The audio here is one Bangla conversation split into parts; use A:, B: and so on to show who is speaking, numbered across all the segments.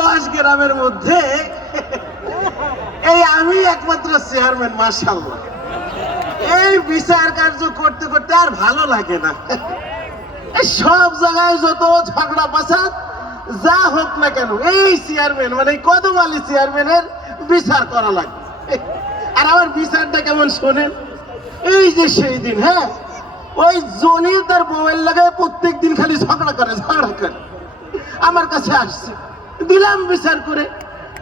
A: দশ গ্রামের মধ্যে, এই আমি একমাত্র চেয়ারম্যান মার্শাল্লাহ এই বিচার কার্য করতে করতে আর ভালো লাগে না। সব জায়গায় যত ঝগড়া পাসাদ যা হোক না কেন, এই চেয়ারম্যান মানে কদম আলী চেয়ারম্যানের বিচার করা লাগে। আর আমার বিচারটা কেমন শোনেন? এই যে সেই দিন হ্যাঁ? ওই জনি তার মোবাইল লাগায় প্রত্যেক দিন খালি ঝগড়া করে ঝগড়া করে। আমার কাছে আসছে। দিলাম বিচার করে।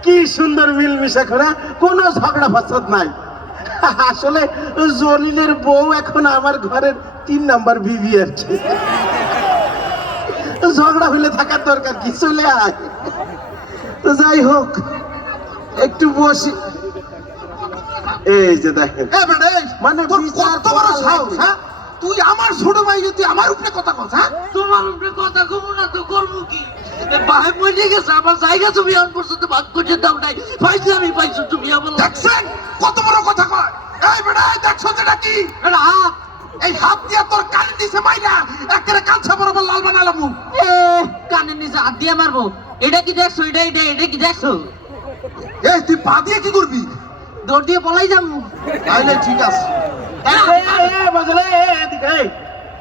A: কি সুন্দর মিলমিশা করে কোনো ঝগড়া ফাসাদ নাই। আসলে জলিলের বউ এখন আমার ঘরের তিন নাম্বার বিবি আর কি ঝগড়া হলে থাকার দরকার কি? চলে আয়। তো যাই হোক একটু বসি। এই যে দেখেন।
B: এ বেটা, এই,
A: মানে
B: কত বড় সাহস, হ্যাঁ? তুই আমার ছোট ভাই যদি আমার উপরে কথা কস হ্যাঁ?
C: তোমার উপরে কথা কমু না তো করব কি? ভাই মরে গেছে আমার জায়গা তুমি এখন পর্যন্ত ভাগ করছে দাও নাই। পাইছি আমি পাইছো তুমি আমার
B: দেখছেন? কত বড় কথা কয়। এই বেটা দেখছ যেটা কি?
C: এটা হাত।
B: এই হাত দিয়া তোর কান দিছে মাইরা একেবারে কাঁচা বরাবর লাল বানালাম
C: কানের নিচে হাত দিয়ে মারবো। এটা কি দেখছ? এটা এটা এটা কি দেখছ?
B: এই তুই পা দিয়ে কি করবি?
C: দৌড় দিয়ে পলাই যাব।
B: তাইলে ঠিক আছে।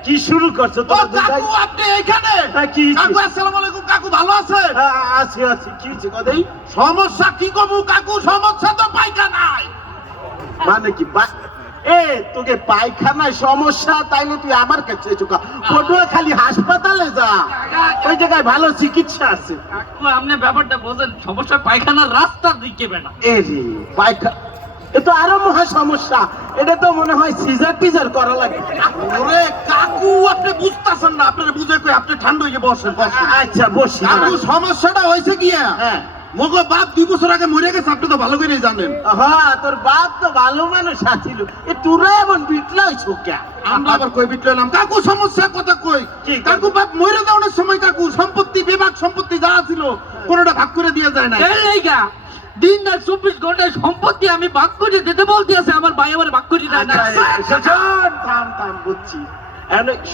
A: কি শুরু করছ?
B: কাকু আপনি এখানে?
A: হ্যাঁ?
B: কাকু আসসালামু আলাইকুম কাকু
A: আছি আছি। কি কথাই
B: সমস্যা কি কমু কাকু? সমস্যা তো পাইখানায়
A: মানে কি এ তোকে পায়খানায় সমস্যা তাইলে তুই আমার কাছে চুকা পটুয়া খালি হাসপাতালে যা। ওই জায়গায় ভালো চিকিৎসা আছে।
C: কাকু আপনি ব্যাপারটা বোঝেন সমস্যা পায়খানার রাস্তার দিকে বেনা
A: এ রে পায়খা এ তো আরও মহা সমস্যা। এটা তো মনে হয় সিজার টিজার করা লাগে।
B: ওরে কাকু আপনি বুঝতাছেন না। আপনারা বুঝে কই আপনি ঠান্ডা হয়ে বসেন
A: আচ্ছা বসি।
B: কাকু সমস্যাটা হয়েছে
A: হ্যাঁ।
B: মগো বাপ দুই বছর আগে মরে গেছে আপনি তো ভালো করেই জানেন।
A: হ্যাঁ তোর বাপ তো ভালো মানুষ আছিল। এ তোরা এমন বিটলা হইছো কে
B: আমরা আবার কই বিটলাম কাকু সমস্যা কথা কই? কাকু বাপ মরে যাওয়ার সময় কাকু সম্পত্তি বিভাগ সম্পত্তি যা ছিল কোনোটা ভাগ করে দিয়ে যায় না
C: এই দিন রাত চব্বিশ ঘন্টায় সম্পত্তি আমি দিতে বলতে আছে আমার ভাই আমার
A: আচ্ছা, থাম থাম বুঝছি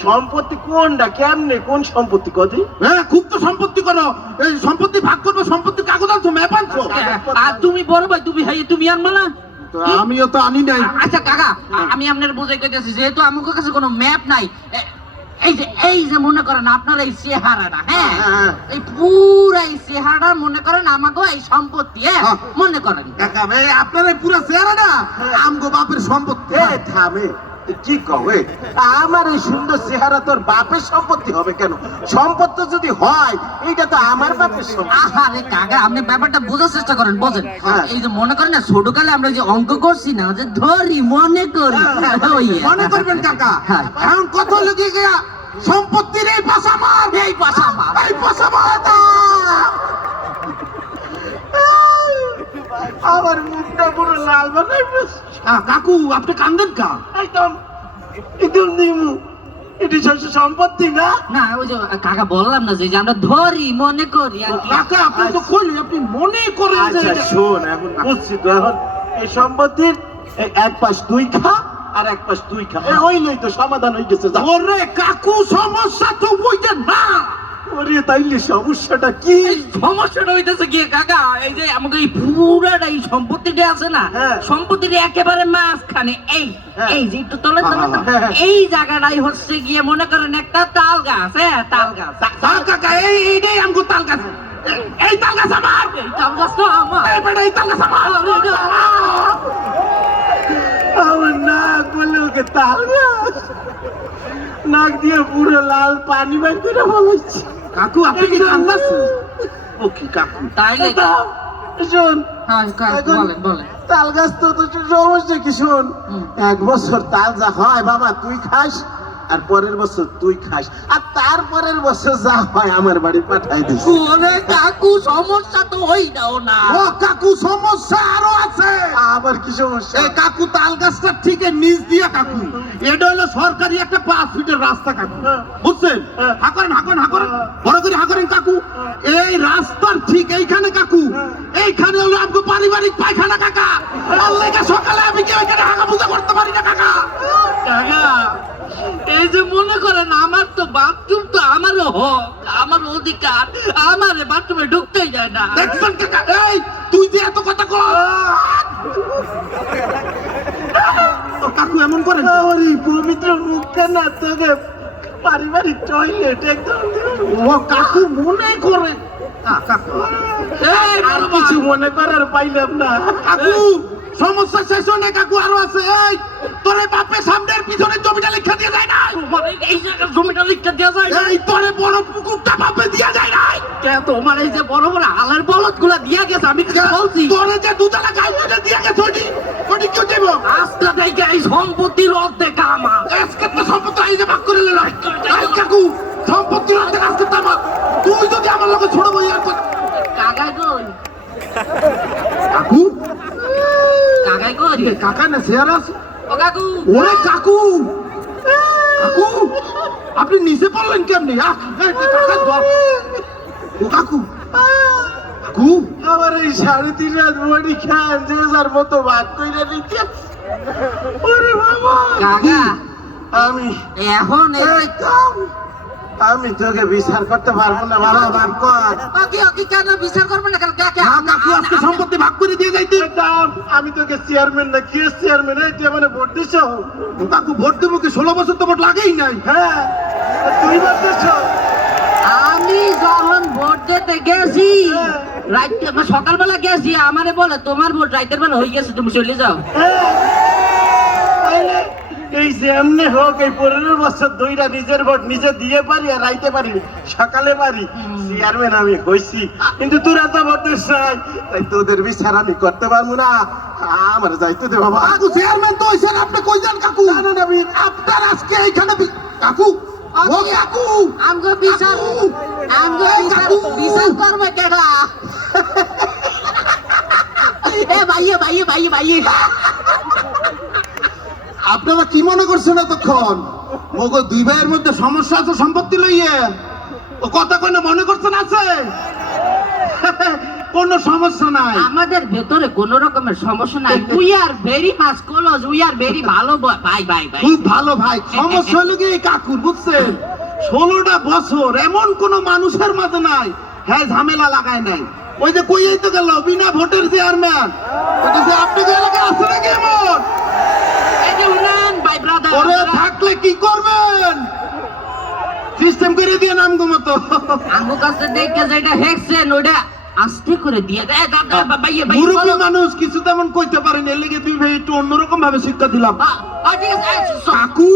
A: সম্পত্তি কোনটা কেমনে কোন সম্পত্তি কদি
B: হ্যাঁ খুব তো সম্পত্তি করো এই সম্পত্তি ভাগ করব সম্পত্তি কাগজ আনছো ম্যাপ আনছো
C: আর তুমি বড় ভাই তুমি হাই তুমি আনবা না
B: আমিও তো আনি নাই
C: আচ্ছা কাকা আমি আপনার বুঝাই কইতেছি যেহেতু আমার কাছে কোনো ম্যাপ নাই এই যে এই যে মনে করেন আপনার এই চেহারাটা হ্যাঁ?
B: হ্যাঁ, হ্যাঁ।
C: এই পুরা এই চেহারাটা মনে করেন আমাকে এই সম্পত্তি হ্যাঁ?
B: হ্যাঁ।
C: মনে করেন।
B: আপনার এই পুরো চেহারাটা আমগো বাপের সম্পত্তি।
A: থামে। কি কবে আমার এই সুন্দর চেহারা তোর বাপের সম্পত্তি হবে কেন? সম্পত্তি যদি হয় এইটা তো আমার বাপের সম্পত্তি।
C: আহারে কাকা আপনি ব্যাপারটা বোঝার চেষ্টা করেন বোঝেন।
A: হ্যাঁ।
C: এই যে মনে করেন না ছোটকালে আমরা যে অঙ্ক করছি না যে ধরি মনে করি। ওই
B: মনে করবেন কাকা।
C: হ্যাঁ।
B: এখন কত লোকে গিয়া সম্পত্তির এই পাশা মার
C: এই পাশা মার।
B: এই পাশা মার
A: আমার মুখটা পুরো লাল বানাই
B: কাকু আপনি কান্দেন কা?
A: একদম একদম নিমু। এটি শস্য সম্পত্তি না?
C: না ওই যে কাকা বললাম না যে যে আমরা ধরি মনে করি আর
B: কাকা আপনি তো কইলেন আপনি মনে করেন যে
A: আচ্ছা শোন এখন বুঝছি তো এখন এই সম্পত্তির এক পাশ তুই খা আর এক পাশ তুই খা। এ, হইলই তো সমাধান হয়ে গেছে।
B: ওরে কাকু সমস্যা তো ওইটা না।
A: ওরে তাইলে সমস্যাটা কি?
C: সমস্যাটা হইতেছে কি কাকা? এই যে আমাকে এই পুরাটা এই সম্পত্তিটা আছে না
A: হ্যাঁ।
C: সম্পত্তিটা একেবারে মাঝখানে এই
A: হ্যাঁ।
C: এই যে একটু তলে তলে তো-
A: হ্যাঁ।
C: এই জায়গাটাই হচ্ছে গিয়ে মনে করেন একটা তাল গাছ হ্যাঁ তাল গাছ।
B: কাকা এই এইটাই আমগো তাল গাছ এই তাল গাছ আমার।
C: এই তাল গাছটা আমার।
B: এই বেটা এই তাল গাছ আমার।
A: আমার নাক বলে ওকে তাল গাছ। নাক দিয়ে পুরো লাল পানি করে বলছি
B: কাকু আপনি কি কান্দাছেন
A: ও কি কাকু? তাই শোন।
C: হ্যাঁ কা- বলেন বলেন।
A: তাল গাছ তো তো সমস্যা কি শোন? এক বছর তাল যা হয় বাবা তুই খাস? আর পরের বছর তুই খাস। আর তারপরের বছর যা হয় আমার বাড়ি পাঠাই দিস।
C: ওরে কাকু সমস্যা তো হইটাও না।
B: ও কাকু সমস্যা আরও আছে।
A: আবার কি সমস্যা?
B: এই কাকু তাল গাছটা ঠিক নিচ দিয়া কাকু। এটা হলো সরকারি একটা পাঁচ ফিটের রাস্তা কাকু। বুঝছেন?
A: হ্যাঁ।
B: হাকরেন হাকরেন হাকরেন। বড় করে হাকরেন কাকু। এই রাস্তার ঠিক এইখানে কাকু। এইখানে হলো আমগো পারিবারিক পায়খানা কাকা। আল্লাহকে সকালে আমি কি ওইখানে পূজা করতে পারি না কাকা।
C: কাকা এই যে মনে করেন আমার তো বাথরুম তো আমারও হক আমার অধিকার আমার বাথরুমে ঢুকতেই যায় না।
B: দেখছেন এই তুই যে এত কথা কর কাকু এমন করেন
A: এই পবিত্র মুখটা না তোকে পারিবারিক টয়লেট একদম
B: ও কাকু মনে করে। কাকু
A: কিছু মনে করার পাইলাম না।
B: কাকু সমস্যা শেষ না কাকু আরও আছে। এই তোরে বাপে সামনের পিছনে জমিটা লেখা দিয়ে যায় না
C: এই- জমিটা লিখতে দেওয়া যায়
B: এই তোরে বড় পুকুরটা বাপে দিয়া যায় না
C: কে তোমার এই যে বড় বড় হালার বলদগুলা দিয়া গেছে আমি কি বলছি।
B: তোরে যে দুতলা দিয়া গেছে ওটি ওটি কেউ দেব
C: আজকে থেকে এই সম্পত্তির অর্ধেক আমার।
B: আজকে তো সম্পত্তি এই যে ভাগ করে নিল। কাকু সম্পত্তি আজকে আজকে তো আমার। তুই যদি আমার লগে ছোট বই আর কর-
C: কাকাই কই
B: কাকু
C: কই
B: কাকা না শেয়ার আছে?
C: ও কাকু।
B: ওরে কাকু! কাকু আপনি নিচে পড়লেন কেমনি। ও কাকু কাকু।
A: আমার এই সাড়ে তিন রাত বডি খান যে যার মতো ভাগ কইরা নিতে ওরে বাবা!
C: কাকা
A: আমি
C: এখন
A: একদম আমি তোকে বিচার করতে পারব না বাবা ভাগ কর
C: ওকে ওকে কেন বিচার করবে না কেন? কাকে
B: যাইতে
A: আমি তোকে চেয়ারম্যান না কি চেয়ারম্যান এই তুই মানে ভোট
B: তাকে ভোট দেবো কি? ষোলো বছর তো ভোট লাগেই নাই।
A: হ্যাঁ তুই ভোট দিছ?
C: আমি যখন ভোট দিতে গেছি রাইতে সকালবেলা গেছি আমারে বলে তোমার ভোট রাইতের বেলা হয়ে গেছে তুমি চলে যাও।
A: হ্যাঁ। এই যে এমনি হোক এই পনেরো বছর দুইটা নিজের ভোট নিজে দিয়ে পারি আর রাইতে পারি সকালে পারি। চেয়ারম্যান আমি হইছি কিন্তু তোরা তো ভোট দিস নাই। তাই তোদের বিচার আমি করতে পারব না। আমার যাইতে দে বাবা।
B: কাকু চেয়ারম্যান তো হইছেন আপনি কই যান কাকু?
A: না, না, আমি-
B: আপনার আজকে এইখানে কাকু ও কাকু।
C: আমগো বিচার
B: কাকু!
C: আমগো
B: এই
C: বিচার
B: কাকু!
C: বিচার করবে কেডা? এ ভাইয়ে ভাইয়ে ভাইয়ে ভাইয়ে।
B: আপনারা কি মনে করছেন এতক্ষণ? ওগো দুই ভাইয়ের মধ্যে সমস্যা আছে সম্পত্তি লইয়ে। ও কথা কেন মনে করছেন আছে? কোনো সমস্যা নাই।
C: আমাদের ভেতরে কোন রকমের সমস্যা নাই। We are very much close we are very ভালো ভাই ভাই ভাই।
B: খুব ভালো ভাই। সমস্যা হলো কি কাকুর বুঝছেন? ষোলোটা বছর এমন কোন মানুষের মাঝে নাই হ্যাঁ ঝামেলা লাগায় নাই। ওই যে কই তো গেল বিনা ভোটের চেয়ারম্যান আপনাদের এলাকায় আছে নাকি এমন
C: এই যে উনান ভাই ব্রাদার
B: ওরে থাকলে কি করবেন? সিস্টেম করে দিয়ে নাম মতো
C: আমু কাছে দেখে যেটা হেক্সেন ওটা আস্তে করে দিয়ে দেয়
B: মুরব্বী মানুষ কিছু তেমন কইতে পারেন এর লেগে তুই ভাই একটু অন্যরকম ভাবে শিক্ষা দিলাম। কাকু!